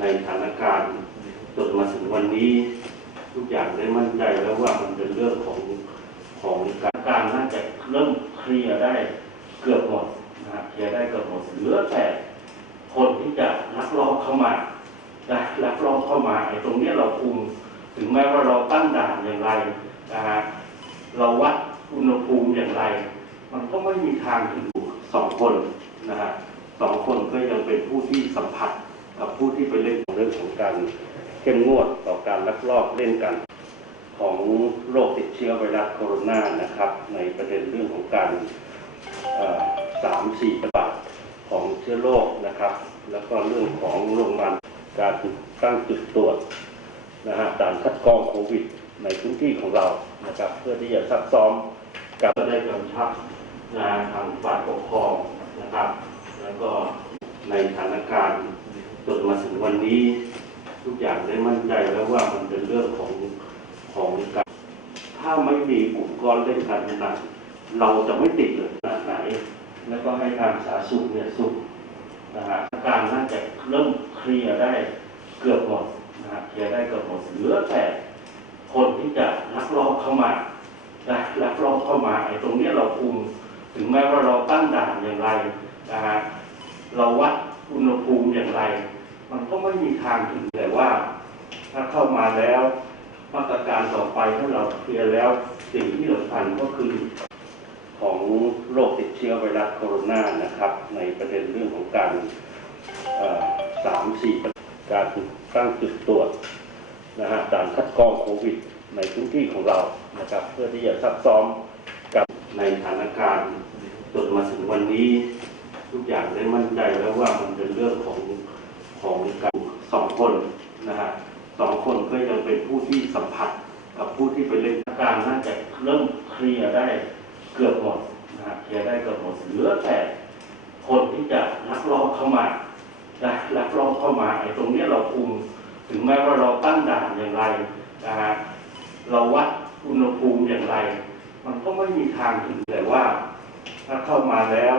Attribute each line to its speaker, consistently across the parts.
Speaker 1: ในสถานการณ์จนมาถึงวันนี้ ทุกอย่างได้มั่นใจแล้วว่ามันเป็นเรื่องของของการการน่าจะเริ่มเคลียร์ได้เกือบหมดนะเคลียร์ได้เกือบหมดเหลือแต่คนที่จะลักลอบเข้ามานะลักลอบเข้ามาไอ้ตรงนี้เราคุมถึงแม้ว่าเราตั้งด่านอย่างไรนะฮะเราวัดอุณหภูมิอย่างไร มันก็ไม่มีทางถึงสองคนนะฮะสองคนก็ยังเป็นผู้ที่สัมผัส กับผู้ที่ไปเล่นเรื่องของการเข้มงวดต่อการลักลอบเล่นกันของโรคติดเชื้อไวรัสโคโรนานะครับ ในประเด็นเรื่องของการสามสี่ระบาดของเชื้อโรคนะครับ แล้วก็เรื่องของโรงพยาบาลการตั้งจุดตรวจนะฮะด่านคัดกรองโควิดในพื้นที่ของเรานะครับ เพื่อที่จะซักซ้อมกับได้กำชับงานทางฝ่ายปกครองนะครับ แล้วก็ในสถานการณ์จนมาถึงวั นี้ทุกอย่างได้มั่นใจแล้วว่ามันเป็นเรื่องของของการถ้าไม่มีกลุ่มก้อนเล่นการพนันเราจะไม่ติดเลยขนาดไหน แล้วก็ให้ทางสาธารณสุขเนี่ยสุขนะฮะอาการน่าจะเริ่มเคลียร์ได้เกือบหมดนะฮะเคลียร์ได้เกือบหมดเหลือแต่คนที่จะลักลอบเข้ามานะลักลอบเข้ามาไอ้ตรงนี้เราคุมถึงแม้ว่าเราตั้งด่านอย่างไรนะฮะเราวัดอุณหภูมิอย่างไร มันก็ไม่มีทางถึงแต่ว่า ถ้าเข้ามาแล้วมาตรการต่อไปถ้าเราเคลียร์แล้วสิ่งที่สำคัญก็คือของโรคติดเชื้อไวรัสโคโรนานะครับ ในประเด็นเรื่องของการสามสี่การตั้งจุดตรวจนะฮะด่านคัดกรองโควิด ในพื้นที่ของเรานะครับ เพื่อที่จะซักซ้อมกับในสถานการณ์จนมาถึงวันนี้ ทุกอย่างได้มั่นใจแล้วว่ามันเป็นเรื่องของ ของการสองคนนะฮะสองคนก็ยังเป็นผู้ที่สัมผัสกับผู้ที่ไปเล่นอาการน่าจะเริ่มเคลียร์ได้เกือบหมดนะฮะเคลียร์ได้เกือบหมดเหลือแต่คนที่จะลักลอบเข้ามานะลักลอบเข้ามาไอ้ตรงเนี้ยเราคุมถึงแม้ว่าเราตั้งด่านอย่างไรนะฮะเราวัดอุณหภูมิอย่างไร มันก็ไม่มีทางถึงแต่ว่า ถ้าเข้ามาแล้ว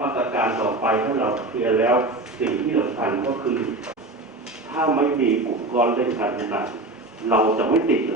Speaker 1: มาตรการต่อไปถ้าเราเคลียร์แล้วสิ่งที่สำคัญก็คือ ถ้าไม่มีกลุ่มก้อนเล่นการพนันเราจะไม่ติดเลย